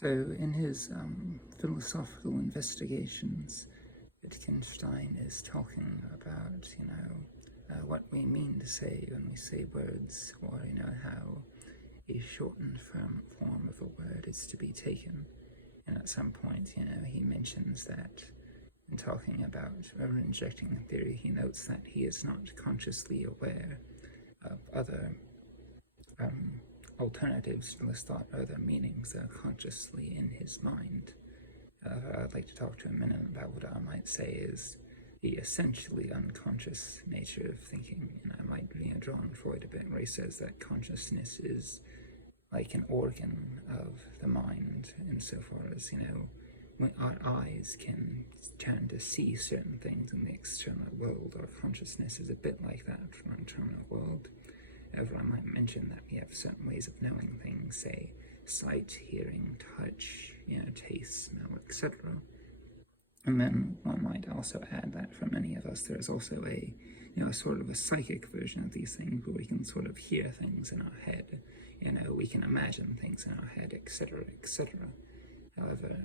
So, in his philosophical investigations, Wittgenstein is talking about, what we mean to say when we say words, or, how a shortened form of a word is to be taken. And at some point, he mentions that in talking about injecting theory, he notes that he is not consciously aware of other alternatives to this thought, or other meanings that are consciously in his mind. I'd like to talk to a minute about what I might say is the essentially unconscious nature of thinking. And I might draw on Freud a bit, where he says that consciousness is like an organ of the mind, insofar as, when our eyes can turn to see certain things in the external world, our consciousness is a bit like that from our internal world. However, I might mention that we have certain ways of knowing things, say sight, hearing, touch, taste, smell, etc. And then one might also add that for many of us there is also a sort of a psychic version of these things, where we can sort of hear things in our head, we can imagine things in our head, etc., etc. However,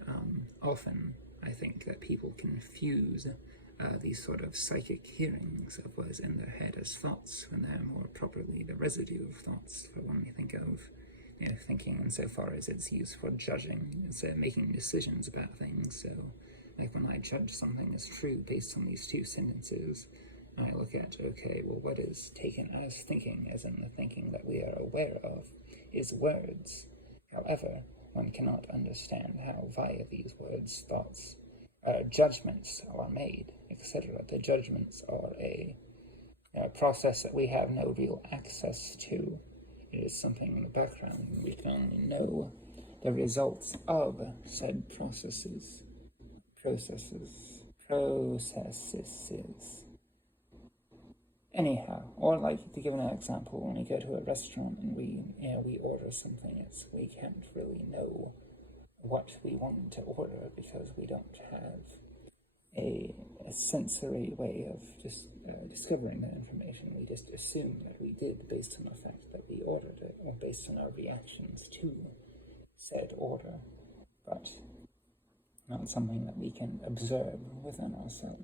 often I think that people confuse these sort of psychic hearings of what is in their head as thoughts, when they're more properly the residue of thoughts, for when we think of thinking insofar as it's used for judging, instead of making decisions about things. So, like when I judge something as true based on these two sentences, I look at, okay, well, what is taken as thinking, as in the thinking that we are aware of, is words. However, one cannot understand how via these words, thoughts, judgments are made, etc. The judgments are a process that we have no real access to. It is something in the background, and we can only know the results of said processes. Anyhow, or like, to give an example, when we go to a restaurant and we order something, we can't really know what we want to order because we don't have a sensory way of just discovering that information. We just assume that we did based on the fact that we ordered it, or based on our reactions to said order, but not something that we can observe within ourselves.